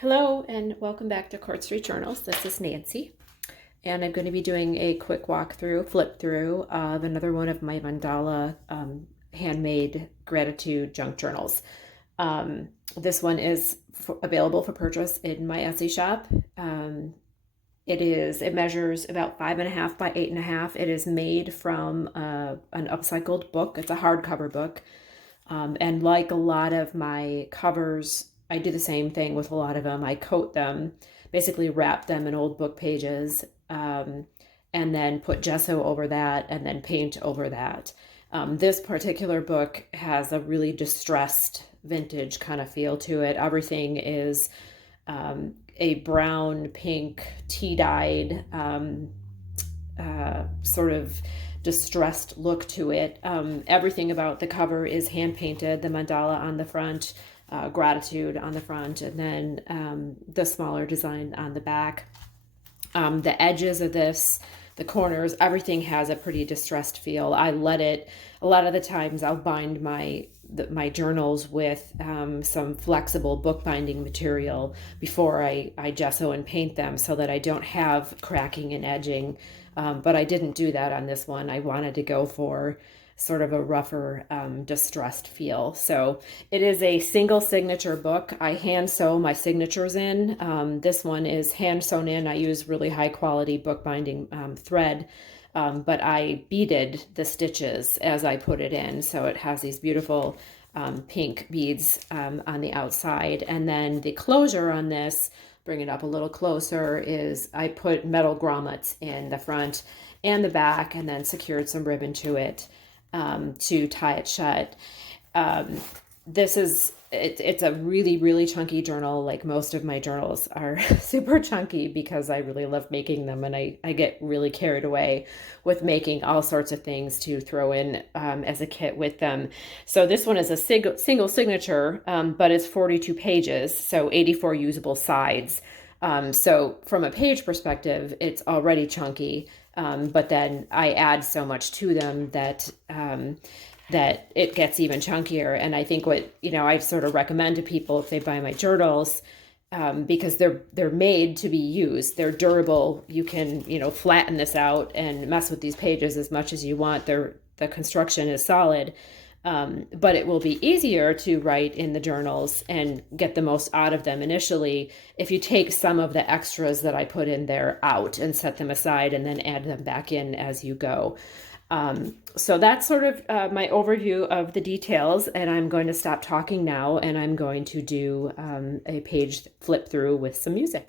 Hello and welcome back to Court Street Journals. This is Nancy, and I'm going to be doing a quick flip through of another one of my Mandala handmade gratitude junk journals. This one is available for purchase in my Etsy shop. It measures about 5.5 by 8.5. It is made from an upcycled book. It's a hardcover book. And like a lot of my covers, I do the same thing with a lot of them. I coat them, basically wrap them in old book pages, and then put gesso over that and then paint over that. This particular book has a really distressed vintage kind of feel to it. Everything is a brown, pink, tea-dyed sort of distressed look to it. Everything about the cover is hand painted, the mandala on the front, gratitude on the front, and then the smaller design on the back. The edges of this, the corners, everything has a pretty distressed feel. I let it, a lot of the times I'll bind my journals with some flexible bookbinding material before I gesso and paint them so that I don't have cracking and edging. But I didn't do that on this one. I wanted to go for sort of a rougher, distressed feel. So it is a single signature book. I hand sew my signatures in. This one is hand sewn in. I use really high quality bookbinding thread, but I beaded the stitches as I put it in. So it has these beautiful pink beads on the outside. And then the closure on this, bring it up a little closer, is I put metal grommets in the front and the back and then secured some ribbon to it to tie it shut. It's a really, really chunky journal. Like most of my journals are super chunky because I really love making them, and I get really carried away with making all sorts of things to throw in as a kit with them. So this one is a single signature, but it's 42 pages, so 84 usable sides. So from a page perspective, it's already chunky, but then I add so much to them that it gets even chunkier. And I think what, I sort of recommend to people if they buy my journals, because they're made to be used. They're durable. You can, flatten this out and mess with these pages as much as you want. The construction is solid. But it will be easier to write in the journals and get the most out of them initially if you take some of the extras that I put in there out and set them aside and then add them back in as you go. So that's sort of my overview of the details, and I'm going to stop talking now and I'm going to do a page flip through with some music.